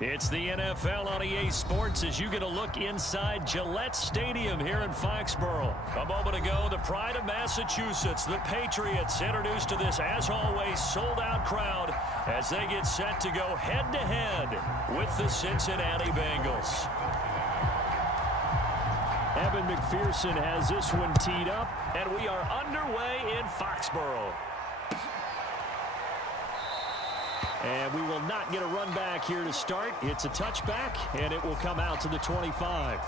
It's the NFL on EA Sports as you get a look inside Gillette Stadium here in Foxborough. A moment ago, the pride of Massachusetts, the Patriots, introduced to this, as always, sold-out crowd as they get set to go head-to-head with the Cincinnati Bengals. Evan McPherson has this one teed up, and we are underway in Foxborough. And we will not get a run back here to start. It's a touchback, and it will come out to the 25.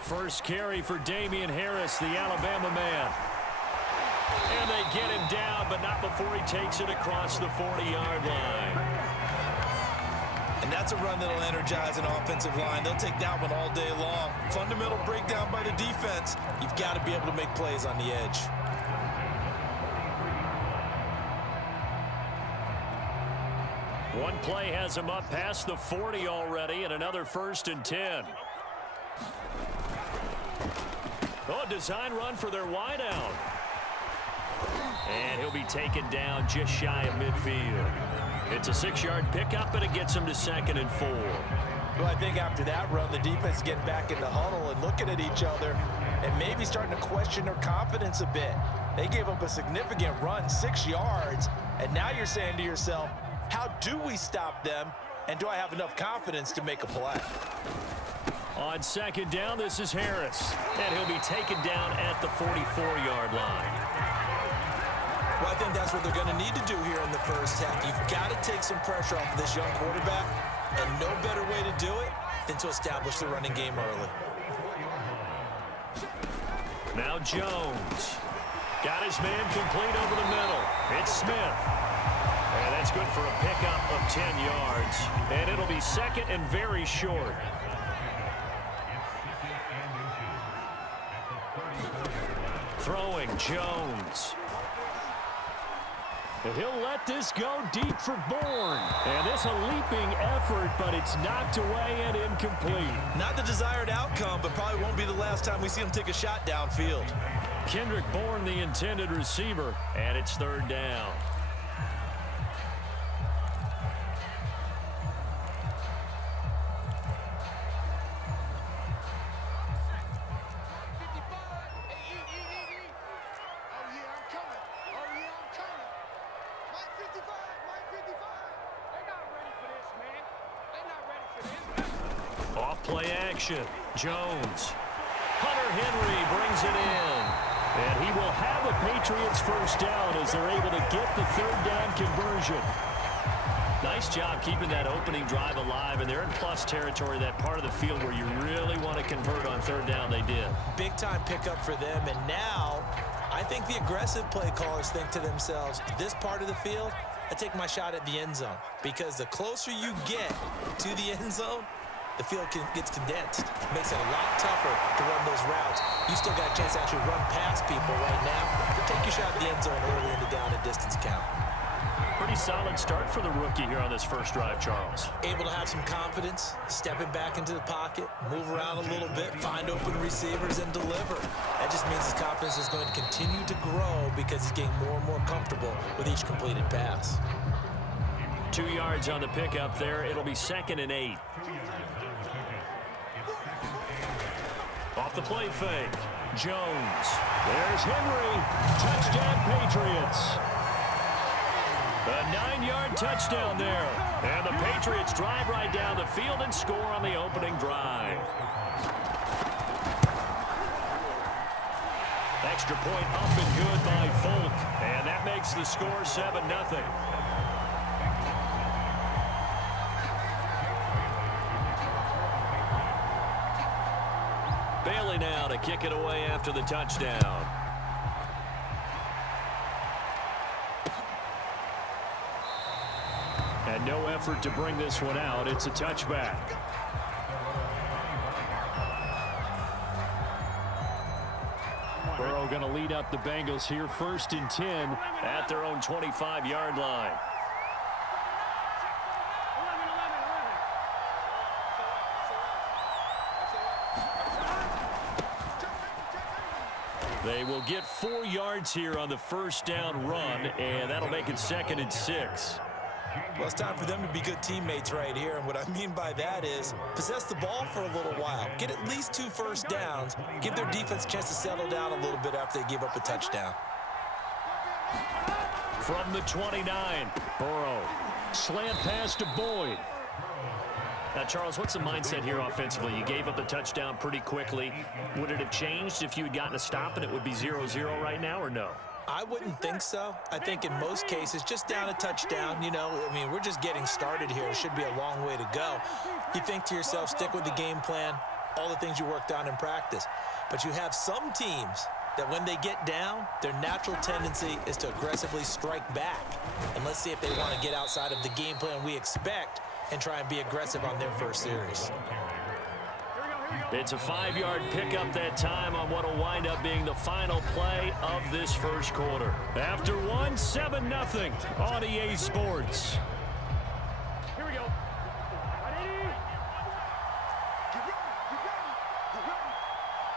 First carry for Damian Harris, the Alabama man. And they get him down, but not before he takes it across the 40-yard line. And that's a run that'll energize an offensive line. They'll take that one all day long. Fundamental breakdown by the defense. You've got to be able to make plays on the edge. One play has him up past the 40 already, and another 1st and 10. Oh, a design run for their wideout. And he'll be taken down just shy of midfield. It's a 6-yard pickup, and it gets him to 2nd and 4. Well, I think after that run, the defense is getting back in the huddle and looking at each other and maybe starting to question their confidence a bit. They gave up a significant run, 6 yards, and now you're saying to yourself, how do we stop them, and do I have enough confidence to make a play? On 2nd down, this is Harris, and he'll be taken down at the 44-yard line. Well, I think that's what they're going to need to do here in the first half. You've got to take some pressure off of this young quarterback, and no better way to do it than to establish the running game early. Now Jones. Got his man complete over the middle. It's Smith. And that's good for a pickup of 10 yards. And it'll be 2nd and very short. Throwing Jones. He'll let this go deep for Bourne. And this a leaping effort, but it's knocked away and incomplete. Not the desired outcome, but probably won't be the last time we see him take a shot downfield. Kendrick Bourne, the intended receiver, and it's 3rd down. Play action. Jones. Hunter Henry brings it in. And he will have a Patriots 1st down as they're able to get the 3rd down conversion. Nice job keeping that opening drive alive, and they're in plus territory, that part of the field where you really want to convert on 3rd down. They did. Big time pickup for them, and now I think the aggressive play callers think to themselves, this part of the field, I take my shot at the end zone, because the closer you get to the end zone, the field gets condensed. Makes it a lot tougher to run those routes. You still got a chance to actually run past people right now. Take your shot at the end zone early in the down and distance count. Pretty solid start for the rookie here on this first drive, Charles. Able to have some confidence, stepping back into the pocket, move around a little bit, find open receivers, and deliver. That just means his confidence is going to continue to grow because he's getting more and more comfortable with each completed pass. 2 yards on the pickup there. It'll be 2nd and 8. Off the play fake. Jones. There's Henry. Touchdown, Patriots. A 9-yard touchdown there. And the Patriots drive right down the field and score on the opening drive. Extra point up and good by Folk. And that makes the score 7-0. Bailey now to kick it away after the touchdown. And no effort to bring this one out. It's a touchback. Burrow going to lead up the Bengals here, 1st and 10 at their own 25-yard line. They will get 4 yards here on the first down run, and that'll make it 2nd and 6. Well, it's time for them to be good teammates right here. And what I mean by that is possess the ball for a little while. Get at least 2 first downs. Give their defense a chance to settle down a little bit after they give up a touchdown. From the 29, Burrow. Slant pass to Boyd. Now, Charles, what's the mindset here offensively? You gave up the touchdown pretty quickly. Would it have changed if you had gotten a stop and it would be 0-0 right now, or no? I wouldn't think so. I think in most cases, just down a touchdown, you know, I mean, we're just getting started here. It should be a long way to go. You think to yourself, stick with the game plan, all the things you worked on in practice. But you have some teams that when they get down, their natural tendency is to aggressively strike back. And let's see if they want to get outside of the game plan we expect and try and be aggressive on their first series. It's a 5-yard pickup that time on what will wind up being the final play of this first quarter. After 7-0 on EA Sports. Here we go.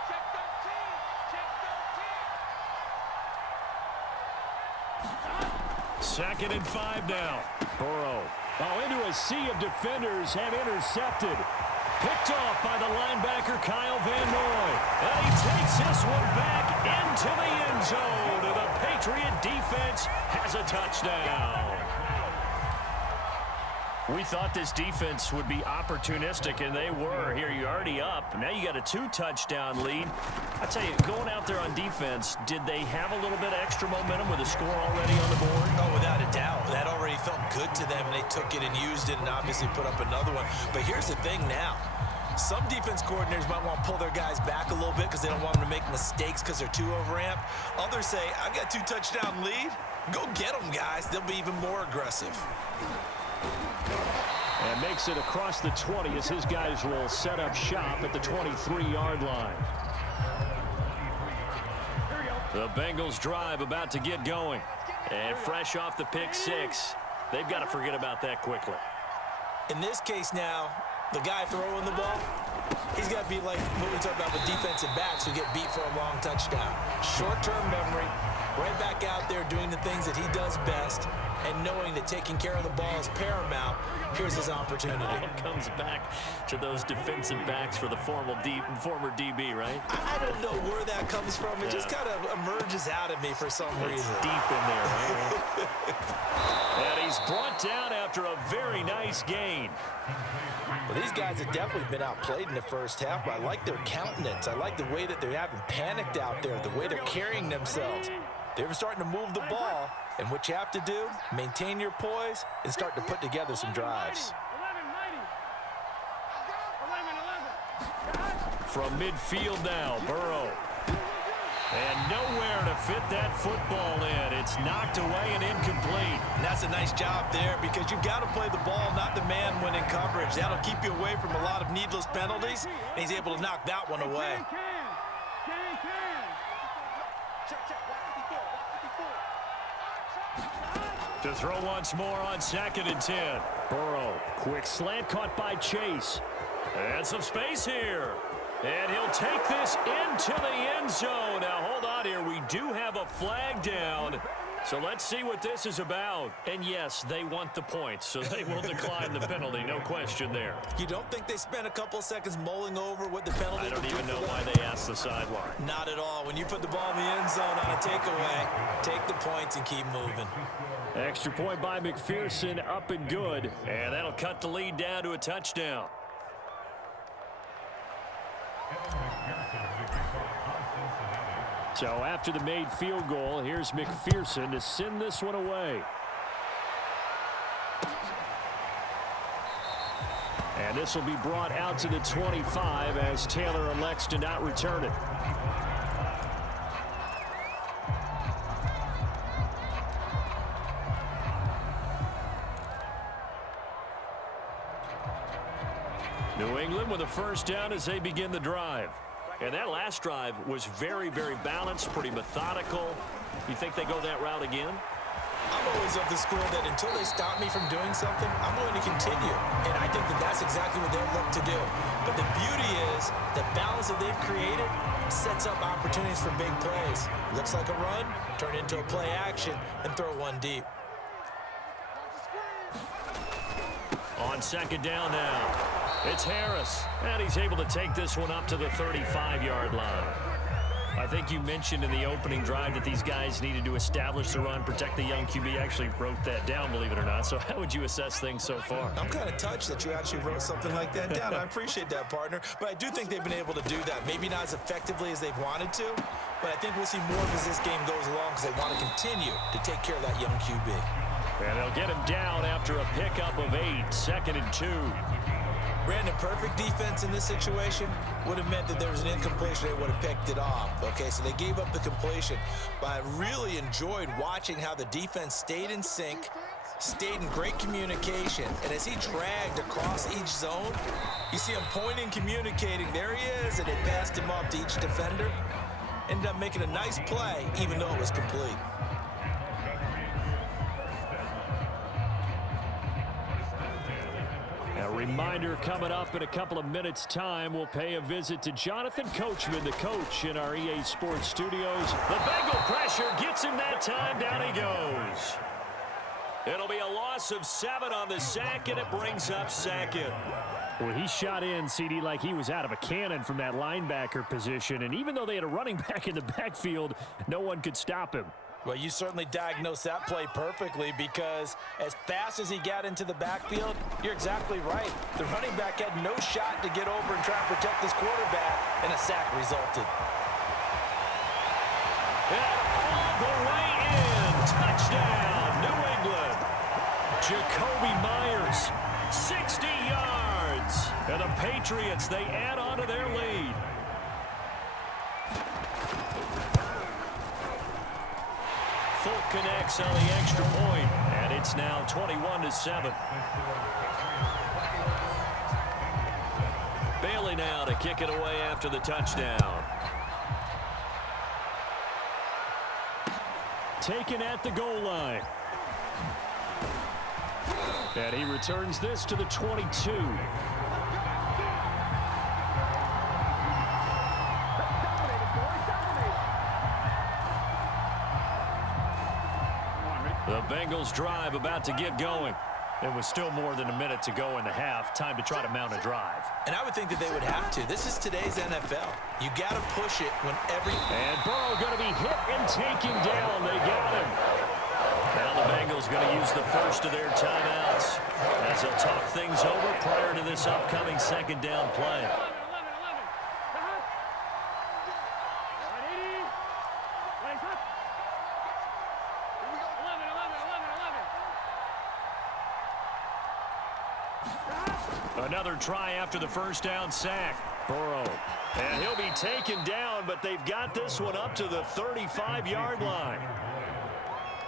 Check 13. 2nd and 5 now. Burrow. Into a sea of defenders and intercepted. Picked off by the linebacker, Kyle Van Noy. And he takes this one back into the end zone. And the Patriot defense has a touchdown. We thought this defense would be opportunistic, and they were. Here, you're already up. Now you got a 2-touchdown lead. I tell you, going out there on defense, did they have a little bit of extra momentum with a score already on the board? Oh, without a doubt. That already felt good to them, and they took it and used it and obviously put up another one. But here's the thing now. Some defense coordinators might want to pull their guys back a little bit because they don't want them to make mistakes because they're too overamped. Others say, I've got a 2-touchdown lead. Go get them, guys. They'll be even more aggressive. And makes it across the 20 as his guys will set up shop at the 23-yard line. The Bengals drive about to get going. And fresh off the pick 6, they've got to forget about that quickly. In this case now, the guy throwing the ball, he's got to be like what we talk about with defensive backs who get beat for a long touchdown. Short-term memory, right back out there doing the things that he does best, and knowing that taking care of the ball is paramount. Here's his opportunity. It comes back to those defensive backs for the former DB, right? I don't know where that comes from. It just kind of emerges out of me for some reason. Deep in there, right? And he's brought down after a very nice gain. Well, these guys have definitely been outplayed in the first half, but I like their countenance. I like the way that they haven't panicked out there, the way they're carrying themselves. They're starting to move the ball, and what you have to do, maintain your poise and start to put together some drives. From midfield now, Burrow. And nowhere to fit that football in. It's knocked away and incomplete. And that's a nice job there because you've got to play the ball, not the man when in coverage. That'll keep you away from a lot of needless penalties, and he's able to knock that one away. To throw once more on 2nd and 10. Burrow, quick slant caught by Chase. And some space here. And he'll take this into the end zone. Now, hold on here. We do have a flag down. So let's see what this is about. And, yes, they want the points, so they will decline the penalty. No question there. You don't think they spent a couple seconds mulling over what the penalty I don't would even do know for them? why they asked the sideline. Not at all. When you put the ball in the end zone on a takeaway, take the points and keep moving. Extra point by McPherson, up and good. And that'll cut the lead down to a touchdown. So after the made field goal, here's McPherson to send this one away. And this will be brought out to the 25 as Taylor elects to not return it. New England with a first down as they begin the drive. And that last drive was very, very balanced, pretty methodical. You think they go that route again? I'm always of the school that until they stop me from doing something, I'm going to continue. And I think that that's exactly what they'll look to do. But the beauty is the balance that they've created sets up opportunities for big plays. Looks like a run, turn into a play action, and throw one deep. On second down now, it's Harris. And he's able to take this one up to the 35-yard line. I think you mentioned in the opening drive that these guys needed to establish the run, protect the young QB. I actually wrote that down, believe it or not. So how would you assess things so far? I'm kind of touched that you actually wrote something like that down. I appreciate that, partner. But I do think they've been able to do that. Maybe not as effectively as they've wanted to, but I think we'll see more as this game goes along because they want to continue to take care of that young QB. And they'll get him down after a pickup of 8, 2nd and 2. Brandon, perfect defense in this situation would have meant that there was an incompletion. They would have picked it off. Okay, so they gave up the completion. But I really enjoyed watching how the defense stayed in sync, stayed in great communication. And as he dragged across each zone, you see him pointing, communicating. There he is, and they passed him off to each defender. Ended up making a nice play, even though it was complete. A reminder coming up in a couple of minutes' time. We'll pay a visit to Jonathan Coachman, the coach in our EA Sports studios. The Bengal pressure gets him that time. Down he goes. It'll be a loss of 7 on the sack, and it brings up 2nd. Well, he shot in, CD, like he was out of a cannon from that linebacker position. And even though they had a running back in the backfield, no one could stop him. Well, you certainly diagnosed that play perfectly because as fast as he got into the backfield, you're exactly right. The running back had no shot to get over and try and protect his quarterback, and a sack resulted. And all the way in. Touchdown, New England. Jacoby Myers, 60 yards. And the Patriots, they add on to their lead. Fulk connects on the extra point, and it's now 21-7. Bailey now to kick it away after the touchdown. Taken at the goal line. And he returns this to the 22. The Bengals drive about to get going. It was still more than a minute to go in the half. Time to try to mount a drive. And I would think that they would have to. This is today's NFL. You got to push it when every... And Burrow going to be hit and taken down. They got him. Now the Bengals going to use the first of their timeouts as they'll talk things over prior to this upcoming 2nd down play. Another try after the first down sack. Burrow. And he'll be taken down, but they've got this one up to the 35-yard line.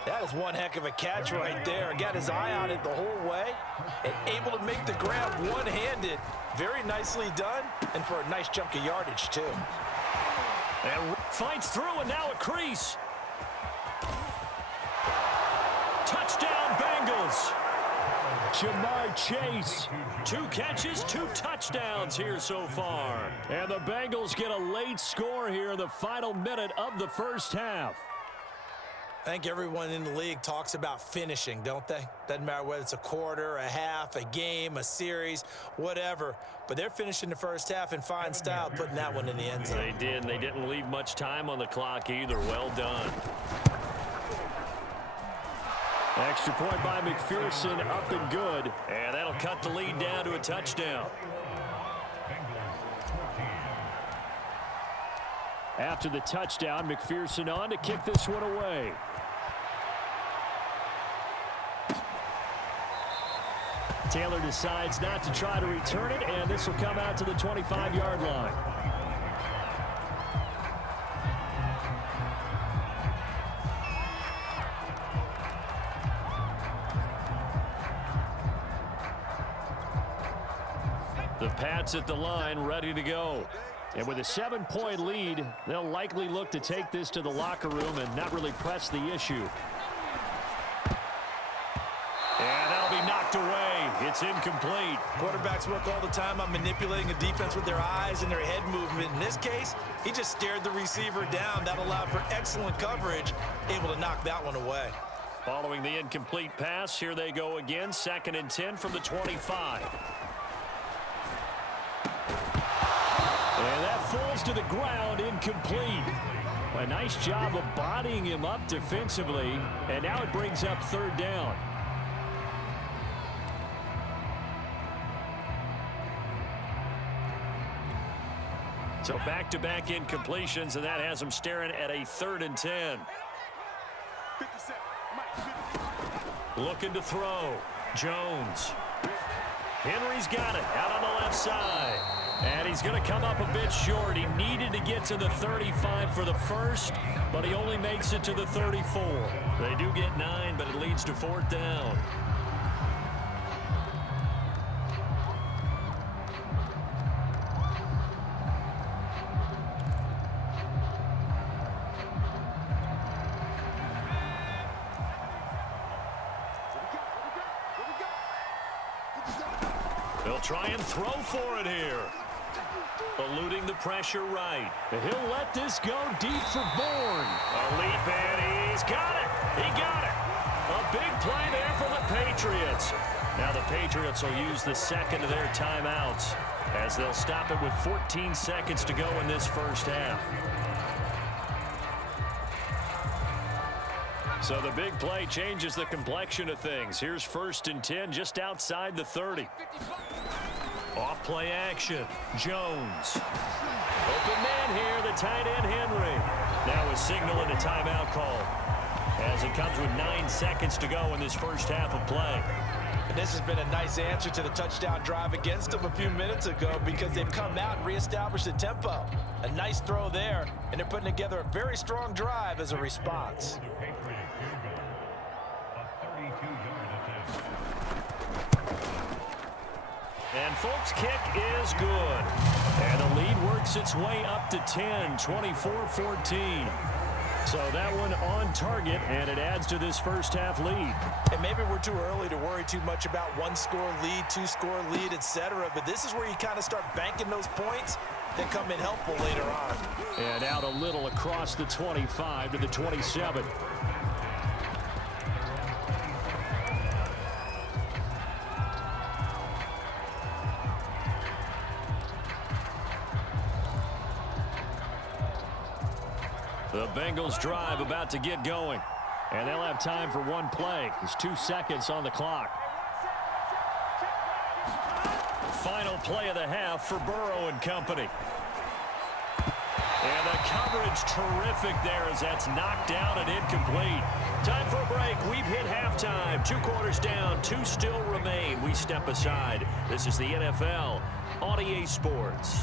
That is one heck of a catch right there. Got his eye on it the whole way and able to make the grab one-handed. Very nicely done, and for a nice chunk of yardage, too. And fights through, and now a crease. Touchdown, Bengals. Jamar Chase, 2 catches, 2 touchdowns here so far. And the Bengals get a late score here in the final minute of the first half. I think everyone in the league talks about finishing, don't they? Doesn't matter whether it's a quarter, a half, a game, a series, whatever. But they're finishing the first half in fine style, putting that one in the end zone. They did, and they didn't leave much time on the clock either. Well done. Extra point by McPherson, up and good. And that'll cut the lead down to a touchdown. After the touchdown, McPherson on to kick this one away. Taylor decides not to try to return it, and this will come out to the 25-yard line. The Pats at the line, ready to go. And with a 7-point lead, they'll likely look to take this to the locker room and not really press the issue. It's incomplete. Quarterbacks work all the time on manipulating a defense with their eyes and their head movement. In this case, he just stared the receiver down. That allowed for excellent coverage, able to knock that one away. Following the incomplete pass, here they go again. 2nd and 10 from the 25. And that falls to the ground, incomplete. A nice job of bodying him up defensively, and now it brings up 3rd down. So back-to-back incompletions, and that has them staring at a 3rd and 10. 57. Looking to throw. Jones. Henry's got it out on the left side. And he's going to come up a bit short. He needed to get to the 35 for the first, but he only makes it to the 34. They do get 9, but it leads to 4th down. They'll try and throw for it here. Eluding the pressure right. He'll let this go deep for Bourne. A leap, and he's got it. He got it. A big play there for the Patriots. Now the Patriots will use the 2nd of their timeouts as they'll stop it with 14 seconds to go in this first half. So the big play changes the complexion of things. Here's 1st and 10 just outside the 30. Off play action. Jones. Open man here, the tight end Henry. Now a signal and a timeout call as it comes with 9 seconds to go in this first half of play. And this has been a nice answer to the touchdown drive against them a few minutes ago because they've come out and reestablished the tempo. A nice throw there, and they're putting together a very strong drive as a response. And folks, kick is good. And the lead works its way up to 10, 24-14. So that one on target, and it adds to this first half lead. And maybe we're too early to worry too much about 1-score lead, 2-score lead, etc. But this is where you kind of start banking those points that come in helpful later on. And out a little across the 25 to the 27. The Bengals drive about to get going. And they'll have time for one play. There's 2 seconds on the clock. Final play of the half for Burrow and company. And the coverage terrific there as that's knocked down and incomplete. Time for a break. We've hit halftime. 2 quarters down. 2 still remain. We step aside. This is the NFL on EA Sports.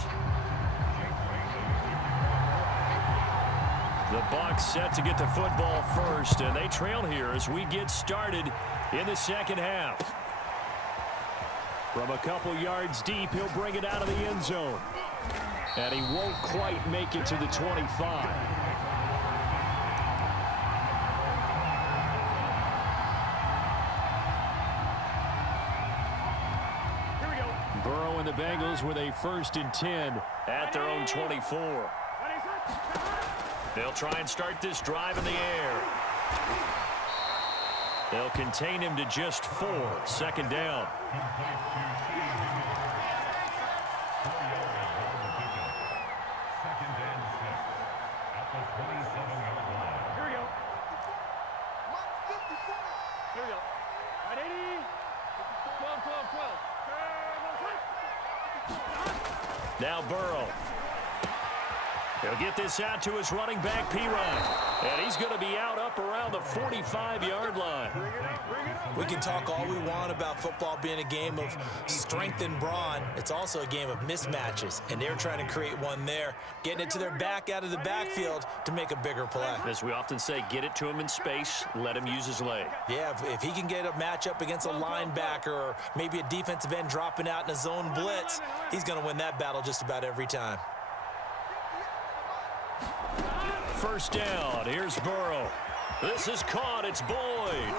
The Bucs set to get the football first, and they trail here as we get started in the second half. From a couple yards deep, he'll bring it out of the end zone. And he won't quite make it to the 25. Here we go. Burrow and the Bengals with a 1st and 10 at their own 24. They'll try and start this drive in the air. They'll contain him to just 4. 2nd down. Here we go. Here we go. 180. 12, 12, 12. Now Burrow. He'll get this out to his running back, P-Ryan. And he's going to be out up around the 45-yard line. We can talk all we want about football being a game of strength and brawn. It's also a game of mismatches, and they're trying to create one there, getting it to their back out of the backfield to make a bigger play. As we often say, get it to him in space, let him use his leg. Yeah, if he can get a matchup against a linebacker or maybe a defensive end dropping out in a zone blitz, he's going to win that battle just about every time. 1st down. Here's Burrow. This is caught. It's Boyd.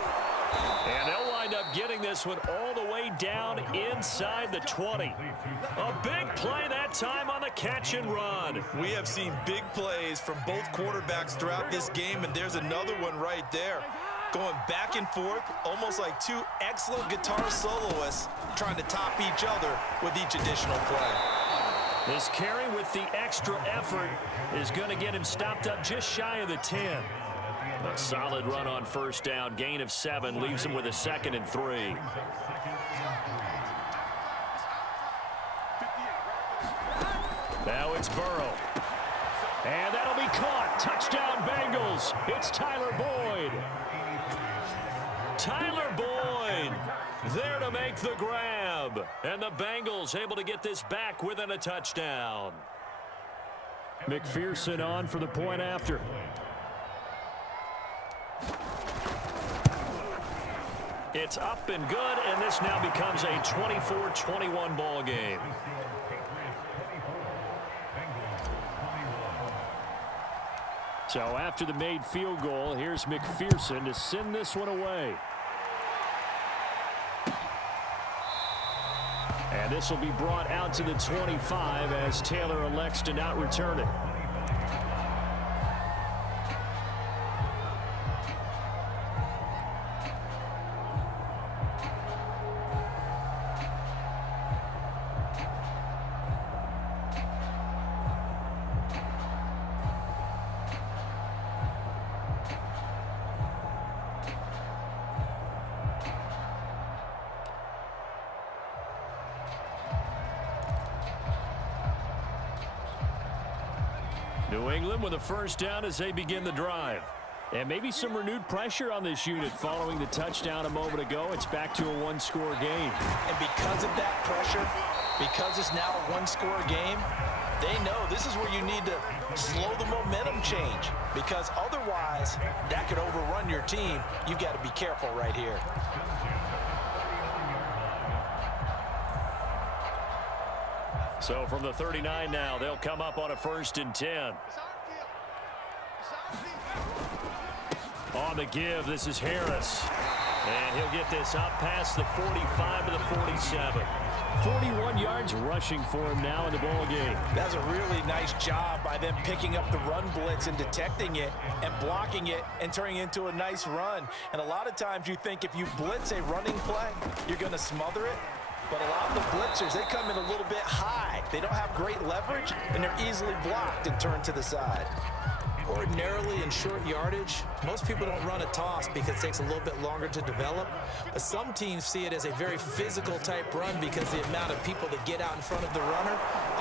And they'll wind up up getting this one all the way down inside the 20. A big play that time on the catch and run. We have seen big plays from both quarterbacks throughout this game, and there's another one right there. Going back and forth, almost like two excellent guitar soloists trying to top each other with each additional play. This carry with the extra effort is going to get him stopped up just shy of the 10. A solid run on first down. Gain of 7 leaves him with a 2nd and 3. Now it's Burrow. And that'll be caught. Touchdown Bengals. It's Tyler Boyd. Tyler Boyd there to make the grab. And the Bengals able to get this back within a touchdown. McPherson on for the point after. It's up and good, and this now becomes a 24-21 ball game. So after the made field goal, here's McPherson to send this one away. And this will be brought out to the 25 as Taylor elects to not return it. New England with a first down as they begin the drive. And maybe some renewed pressure on this unit following the touchdown a moment ago. It's back to a one-score game. And because of that pressure, because it's now a one-score game, they know this is where you need to slow the momentum change, because otherwise that could overrun your team. You've got to be careful right here. So from the 39 now, they'll come up on a 1st and 10. On the give, this is Harris. And he'll get this up past the 45 to the 47. 41 yards rushing for him now in the ball game. That's a really nice job by them picking up the run blitz and detecting it and blocking it and turning it into a nice run. And a lot of times you think if you blitz a running play, you're going to smother it. But a lot of the blitzers, they come in a little bit high. They don't have great leverage, and they're easily blocked and turned to the side. Ordinarily in short yardage, most people don't run a toss because it takes a little bit longer to develop. But some teams see it as a very physical type run because the amount of people that get out in front of the runner.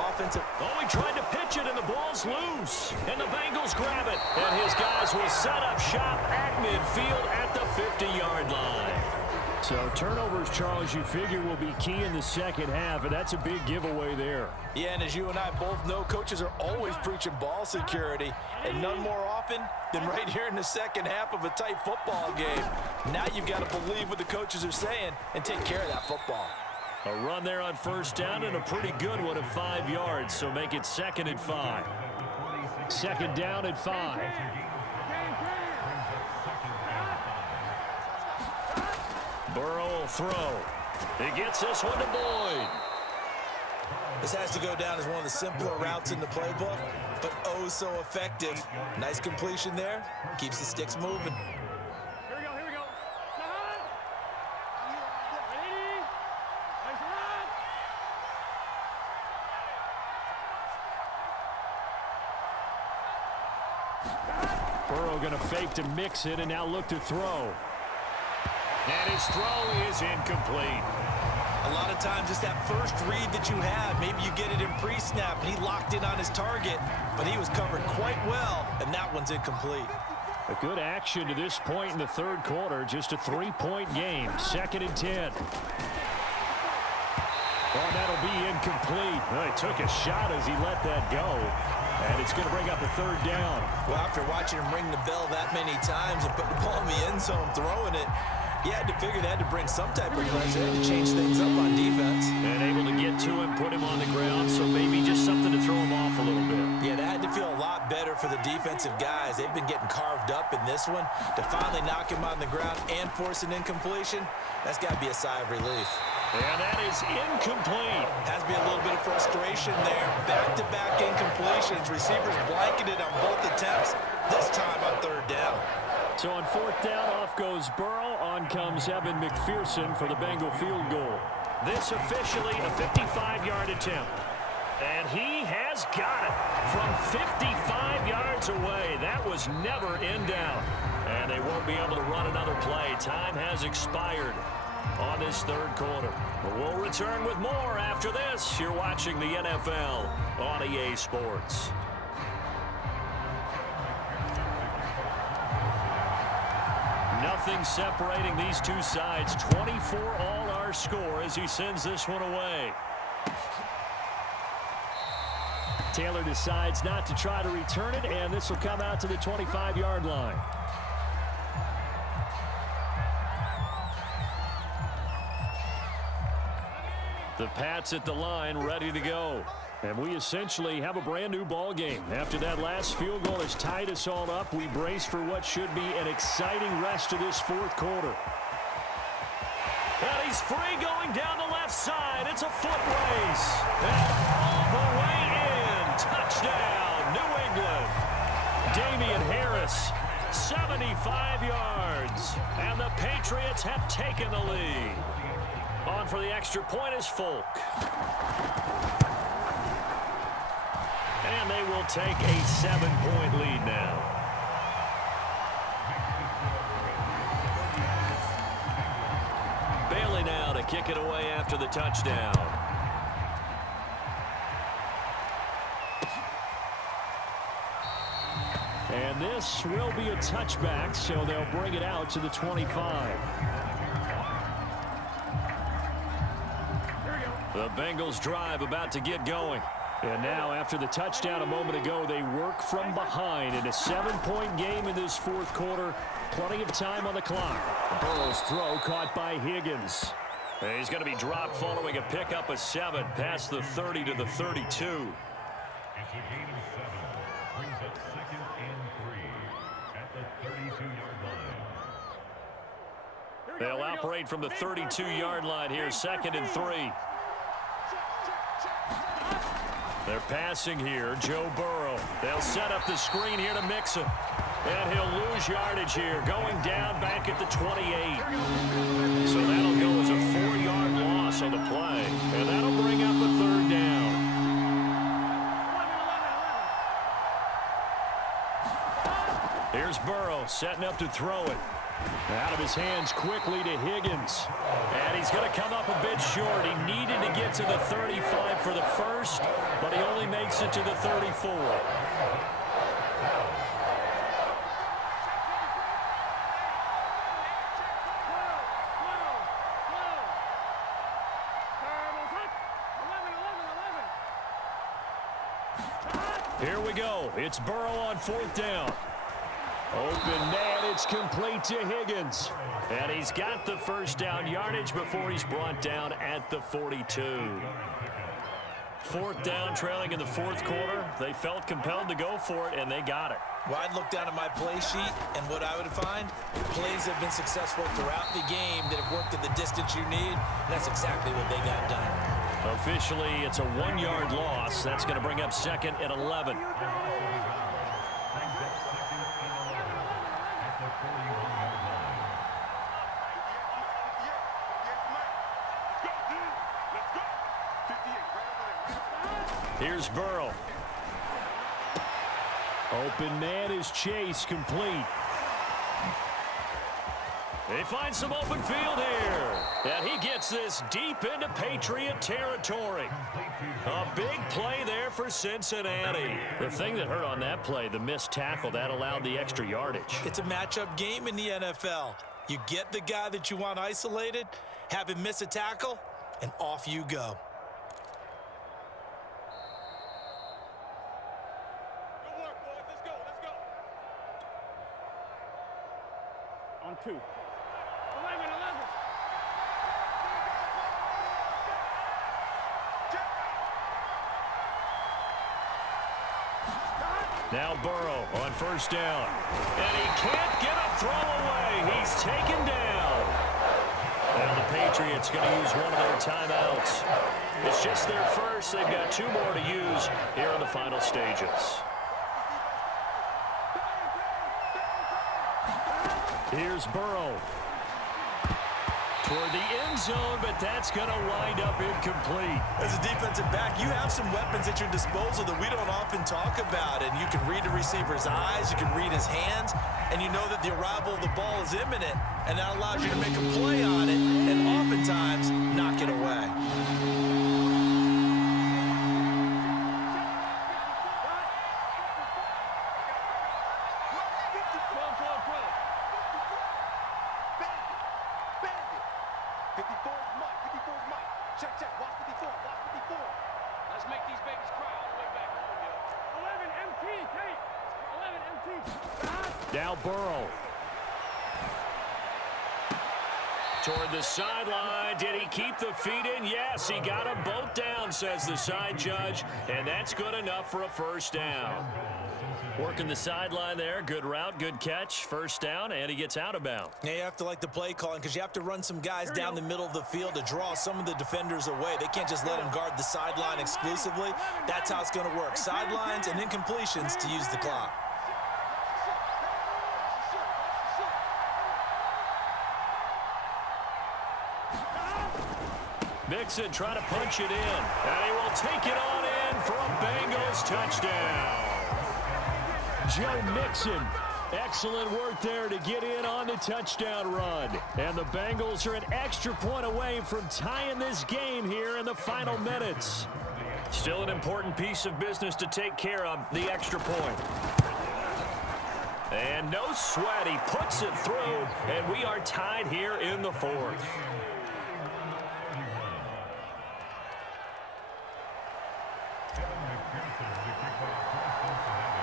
Offensive. Oh, he tried to pitch it, and the ball's loose. And the Bengals grab it. And his guys will set up shop at midfield at the 50-yard line. So turnovers, Charles, you figure will be key in the second half, and that's a big giveaway there. Yeah, and as you and I both know, coaches are always preaching ball security, and none more often than right here in the second half of a tight football game. Now you've got to believe what the coaches are saying and take care of that football. A run there on first down, and a pretty good one of 5 yards, so make it 2nd and 5. 2nd down at 5. Burrow will throw. He gets this one to Boyd. This has to go down as one of the simpler routes in the playbook, but oh so effective. Nice completion there. Keeps the sticks moving. Here we go, here we go. Ready? Nice run. Burrow going to fake to mix it and now look to throw. And his throw is incomplete. A lot of times it's that first read that you have. Maybe you get it in pre-snap, and he locked in on his target, but he was covered quite well, and that one's incomplete. A good action to this point in the third quarter. Just a 3-point game. 2nd and 10. Oh, that'll be incomplete. Well, he took a shot as he let that go. And it's going to bring up a 3rd down. Well, after watching him ring the bell that many times and put the ball in the end zone throwing it, you had to figure they had to bring some type of pressure to change things up on defense. And able to get to him, put him on the ground, so maybe just something to throw him off a little bit. Yeah, that had to feel a lot better for the defensive guys. They've been getting carved up in this one. To finally knock him on the ground and force an incompletion, that's got to be a sigh of relief. And that is incomplete. Has to be a little bit of frustration there. Back-to-back incompletions. Receivers blanketed on both attempts, this time on third down. So on fourth down, off goes Burrow. On comes Evan McPherson for the Bengal field goal. This officially a 55-yard attempt. And he has got it from 55 yards away. That was never in doubt. And they won't be able to run another play. Time has expired on this third quarter. But we'll return with more after this. You're watching the NFL on EA Sports. Nothing separating these two sides. 24 all our score as he sends this one away. Taylor decides not to try to return it, and this will come out to the 25-yard line. The Pats at the line, ready to go. And we essentially have a brand new ball game. After that last field goal has tied us all up, we brace for what should be an exciting rest of this fourth quarter. And he's free going down the left side. It's a foot race. And all the way in. Touchdown, New England. Damian Harris, 75 yards. And the Patriots have taken the lead. On for the extra point is Folk. And they will take a 7-point lead now. Bailey now to kick it away after the touchdown. And this will be a touchback, so they'll bring it out to the 25. The Bengals drive about to get going. And now, after the touchdown a moment ago, they work from behind in a 7-point game in this fourth quarter. Plenty of time on the clock. Burrow's throw caught by Higgins. And he's going to be dropped following a pickup of 7 past the 30 to the 32. It's a gain of 7. Brings up 2nd and 3 at the 32-yard line. They'll operate from the 32-yard line here, 2nd and 3. They're passing here, Joe Burrow. They'll set up the screen here to Mixon. And he'll lose yardage here, going down back at the 28. So that'll go as a 4-yard loss on the play. And that'll bring up a third down. Here's Burrow setting up to throw it. Out of his hands quickly to Higgins. And he's going to come up a bit short. He needed to get to the 35 for the first, but he only makes it to the 34. Here we go. It's Burrow on 4th down. Open man, it's complete to Higgins. And he's got the first down yardage before he's brought down at the 42. 4th down, trailing in the fourth quarter. They felt compelled to go for it, and they got it. Well, I'd look down at my play sheet, and what I would find, plays have been successful throughout the game that have worked at the distance you need, and that's exactly what they got done. Officially, it's a 1-yard loss. That's going to bring up 2nd and 11. Here's Burrow. Open man is Chase, complete. They find some open field here. And he gets this deep into Patriot territory. A big play there for Cincinnati. The thing that hurt on that play, the missed tackle, that allowed the extra yardage. It's a matchup game in the NFL. You get the guy that you want isolated, have him miss a tackle, and off you go. On 2. 11. Now Burrow on first down. And he can't get a throw away. He's taken down. And the Patriots going to use one of their timeouts. It's just their first. They've got 2 more to use here in the final stages. Here's Burrow. Toward the end zone, but that's going to wind up incomplete. As a defensive back, you have some weapons at your disposal that we don't often talk about. And you can read the receiver's eyes, you can read his hands, and you know that the arrival of the ball is imminent, and that allows you to make a play on it and oftentimes knock it away. Now Burrow. Toward the sideline. Did he keep the feet in? Yes, he got them both down, says the side judge. And that's good enough for a first down. Working the sideline there. Good route, good catch. First down, and he gets out of bounds. Yeah, you have to like the play calling because you have to run some guys down the middle of the field to draw some of the defenders away. They can't just let them guard the sideline exclusively. That's how it's going to work. Sidelines and incompletions to use the clock. Mixon trying to punch it in. And he will take it on in for a Bengals touchdown. Joe Mixon. Excellent work there to get in on the touchdown run. And the Bengals are an extra point away from tying this game here in the final minutes. Still an important piece of business to take care of, the extra point. And no sweat. He puts it through, and we are tied here in the 4th.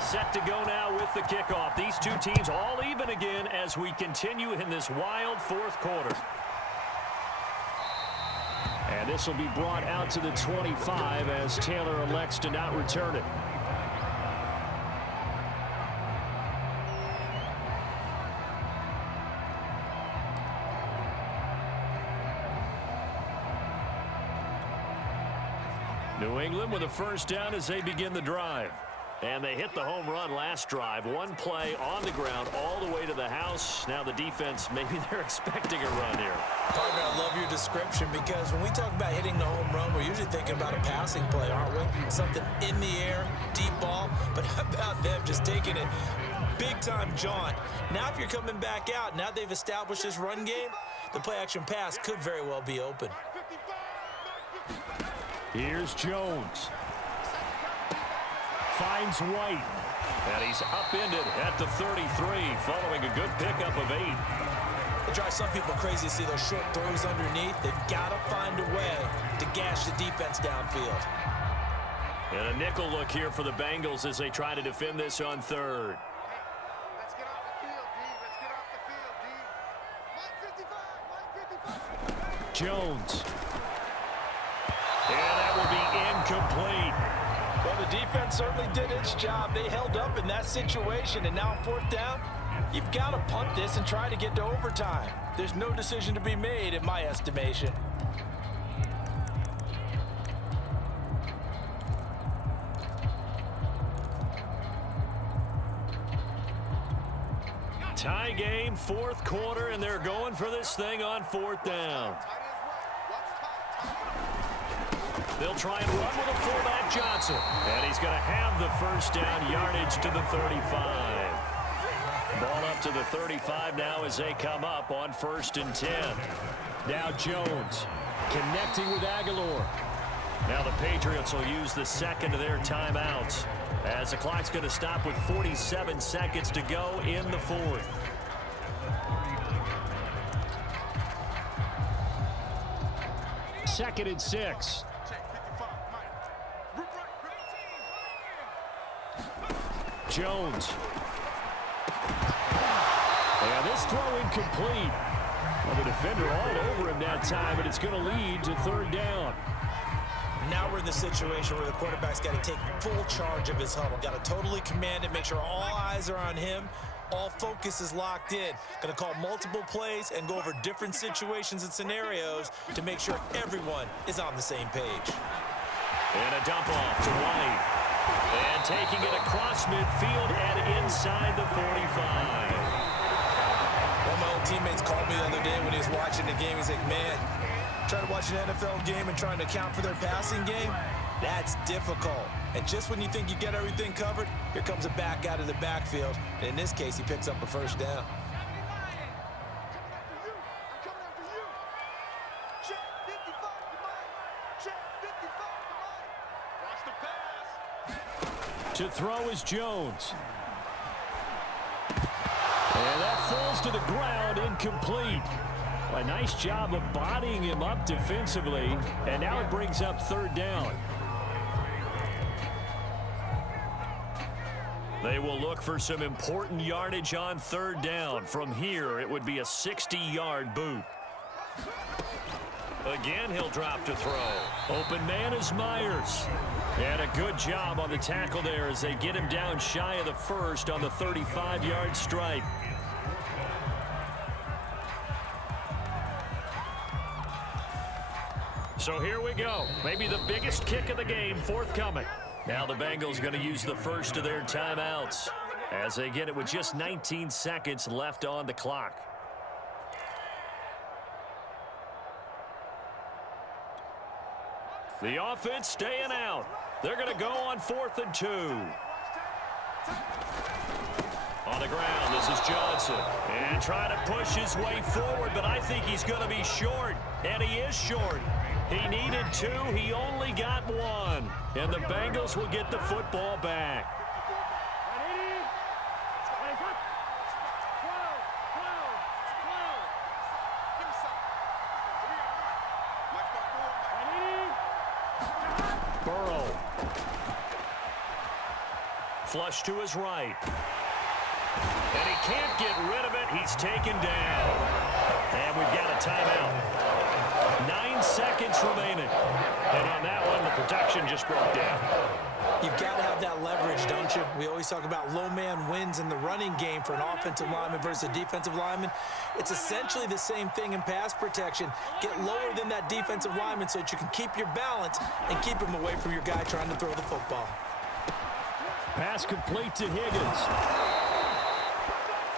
Set to go now with the kickoff. These two teams all even again as we continue in this wild 4th quarter. And this will be brought out to the 25 as Taylor elects to not return it. New England with a first down as they begin the drive. And they hit the home run last drive. One play on the ground all the way to the house. Now the defense, maybe they're expecting a run here. Partner, I love your description because when we talk about hitting the home run, we're usually thinking about a passing play, aren't we? Something in the air, deep ball. But how about them just taking it big-time jaunt? Now if you're coming back out, now they've established this run game, the play-action pass could very well be open. Here's Jones. Finds White. And he's upended at the 33 following a good pickup of 8. It drives some people crazy to see those short throws underneath. They've got to find a way to gash the defense downfield. And a nickel look here for the Bengals as they try to defend this on 3rd. Let's get off the field, D. Let's get off the field, D. Line 55, line 55. Jones. And that will be incomplete. Well, the defense certainly did its job. They held up in that situation, and now on 4th down, you've got to punt this and try to get to overtime. There's no decision to be made in my estimation. Tie game, 4th quarter, and they're going for this thing on 4th down. They'll try and run with a fullback Johnson. And he's going to have the first down, yardage to the 35. Ball up to the 35 now as they come up on 1st and 10. Now Jones connecting with Aguilar. Now the Patriots will use the second of their timeouts as the clock's going to stop with 47 seconds to go in the 4th. Second and 6. Jones. And this throw incomplete. Well, the defender all over him that time, but it's going to lead to 3rd down. Now we're in the situation where the quarterback's got to take full charge of his huddle. Got to totally command it, make sure all eyes are on him. All focus is locked in. Going to call multiple plays and go over different situations and scenarios to make sure everyone is on the same page. And a dump off to White. And taking it across midfield and inside the 45. One of my old teammates called me the other day when he was watching the game. He's like, man, trying to watch an NFL game and trying to account for their passing game, that's difficult. And just when you think you get everything covered, here comes a back out of the backfield. And in this case, he picks up a first down. To throw is Jones. And that falls to the ground, incomplete. A nice job of bodying him up defensively. And now it brings up third down. They will look for some important yardage on third down. From here, it would be a 60-yard boot. Again, he'll drop to throw. Open man is Myers. And a good job on the tackle there as they get him down shy of the first on the 35-yard stripe. So here we go. Maybe the biggest kick of the game forthcoming. Now the Bengals going to use the first of their timeouts as they get it with just 19 seconds left on the clock. The offense staying out. They're going to go on 4th and 2. On the ground, this is Johnson. And trying to push his way forward, but I think he's going to be short. And he is short. He needed 2. He only got 1. And the Bengals will get the football back. Burrow. Flush to his right. And he can't get rid of it. He's taken down. And we've got a timeout. 9 seconds remaining. And on that one, the protection just broke down. You've got to have that leverage, don't you? We always talk about low man wins in the running game for an offensive lineman versus a defensive lineman. It's essentially the same thing in pass protection. Get lower than that defensive lineman so that you can keep your balance and keep him away from your guy trying to throw the football. Pass complete to Higgins.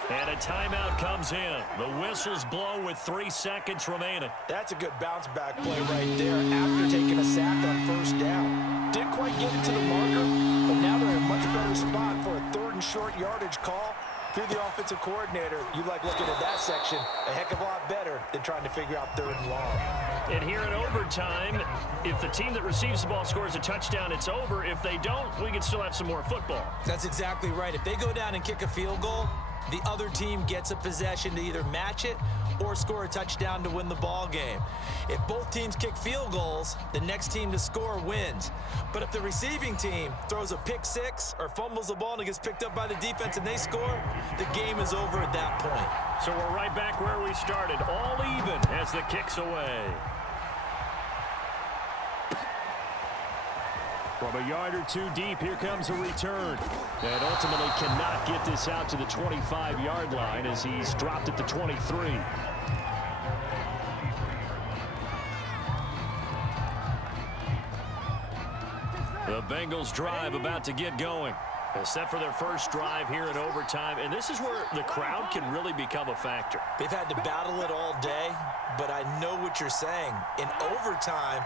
And a timeout comes in. The whistles blow with 3 seconds remaining. That's a good bounce back play right there after taking a sack on first down. Didn't quite get it to the marker, but now they're in a much better spot for a 3rd and short yardage call. If you're the offensive coordinator, you like looking at that section a heck of a lot better than trying to figure out 3rd and long. And here in overtime, if the team that receives the ball scores a touchdown, it's over. If they don't, we can still have some more football. That's exactly right. If they go down and kick a field goal, the other team gets a possession to either match it or score a touchdown to win the ball game. If both teams kick field goals, the next team to score wins. But if the receiving team throws a pick six or fumbles the ball and it gets picked up by the defense and they score, the game is over at that point. So we're right back where we started, all even as the kick's away. From a yard or 2 deep, here comes a return. And ultimately cannot get this out to the 25-yard line as he's dropped at the 23. The Bengals drive about to get going. Set for their first drive here in overtime. And this is where the crowd can really become a factor. They've had to battle it all day, but I know what you're saying. In overtime,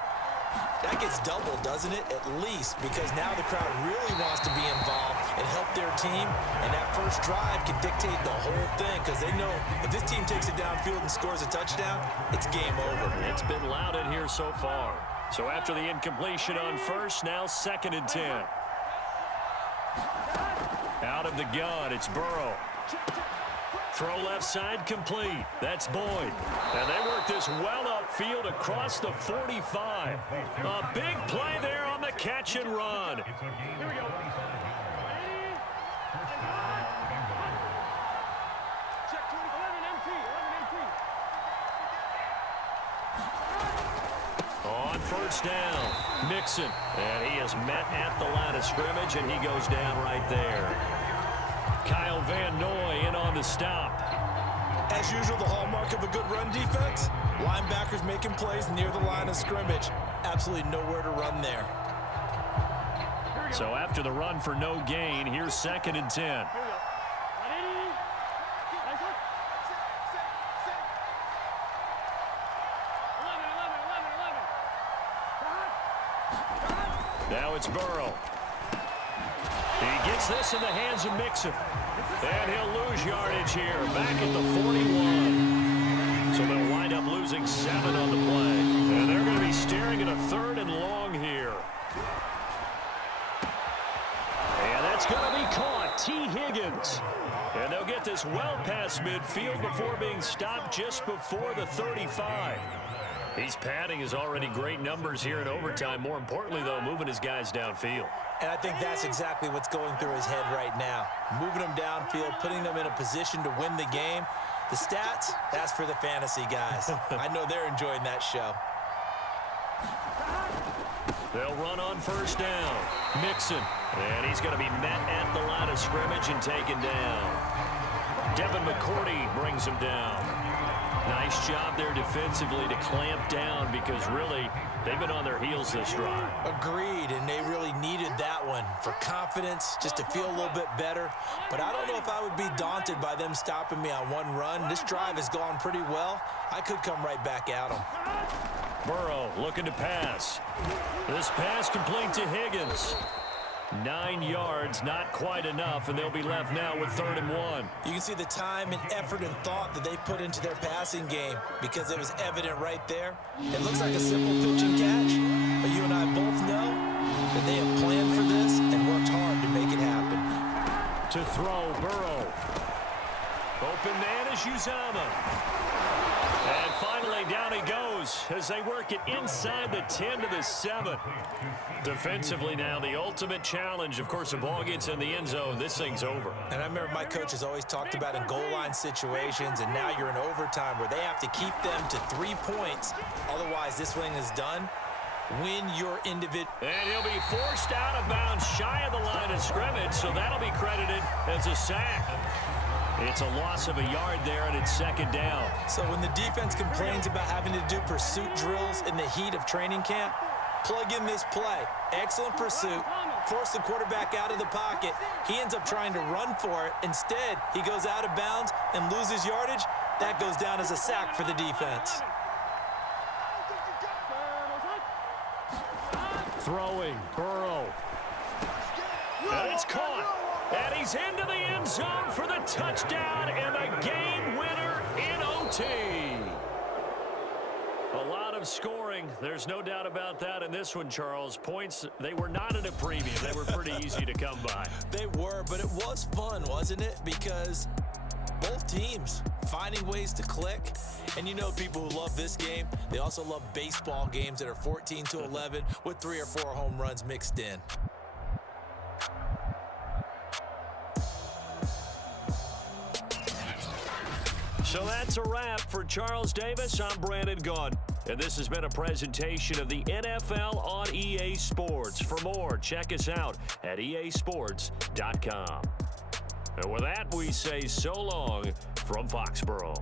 that gets doubled, doesn't it? At least, because now the crowd really wants to be involved and help their team, and that first drive can dictate the whole thing because they know if this team takes it downfield and scores a touchdown, it's game over. It's been loud in here so far. So after the incompletion on first, now 2nd and 10. Out of the gun, it's Burrow. Throw left side complete. That's Boyd. And they work this well upfield across the 45. A big play there on the catch and run. Here we go. Check 11 MT. 11 MT. On first down. Mixon. And he is met at the line of scrimmage, and he goes down right there. Kyle Van Noy in on the stop. As usual, the hallmark of a good run defense, linebackers making plays near the line of scrimmage. Absolutely nowhere to run there. So after the run for no gain, here's 2nd and 10. Here we go. Nice one. 11. Now it's Burrow. He gets this in the hands of Mixon. And he'll lose yardage here, back at the 41. So they'll wind up losing 7 on the play. And they're going to be staring at a 3rd and long here. And that's going to be caught. T. Higgins. And they'll get this well past midfield before being stopped just before the 35. He's padding his already great numbers here in overtime. More importantly, though, moving his guys downfield. And I think that's exactly what's going through his head right now. Moving them downfield, putting them in a position to win the game. The stats, that's for the fantasy guys. I know they're enjoying that show. They'll run on first down. Mixon. And he's going to be met at the line of scrimmage and taken down. Devin McCourty brings him down. Nice job there defensively to clamp down because really they've been on their heels this drive. Agreed, and they really needed that one for confidence, just to feel a little bit better. But I don't know if I would be daunted by them stopping me on one run. This drive has gone pretty well. I could come right back at them. Burrow looking to pass. This pass complete to Higgins. 9 yards, not quite enough, and they'll be left now with 3rd and 1. You can see the time and effort and thought that they put into their passing game because it was evident right there. It looks like a simple pitch and catch, but you and I both know that they have planned for this and worked hard to make it happen. To throw, Burrow. Open man is Uzama. And finally, down he goes as they work it inside the 10 to the 7. Defensively now, the ultimate challenge. Of course, the ball gets in the end zone. This thing's over. And I remember my coach has always talked about in goal line situations, and now you're in overtime where they have to keep them to 3 points. Otherwise, this thing is done. Win your individual. And he'll be forced out of bounds shy of the line of scrimmage, so that'll be credited as a sack. It's a loss of a yard there, and it's 2nd down. So when the defense complains about having to do pursuit drills in the heat of training camp, plug in this play. Excellent pursuit. Force the quarterback out of the pocket. He ends up trying to run for it. Instead, he goes out of bounds and loses yardage. That goes down as a sack for the defense. Throwing, Burrow. And it's caught. And he's into the end zone for the touchdown and the game winner in OT. A lot of scoring. There's no doubt about that in this one, Charles. Points, they were not at a premium. They were pretty easy to come by. They were, but it was fun, wasn't it? Because both teams finding ways to click. And you know people who love this game, they also love baseball games that are 14-11 with 3 or 4 home runs mixed in. So that's a wrap for Charles Davis. I'm Brandon Gunn. And this has been a presentation of the NFL on EA Sports. For more, check us out at easports.com. And with that, we say so long from Foxborough.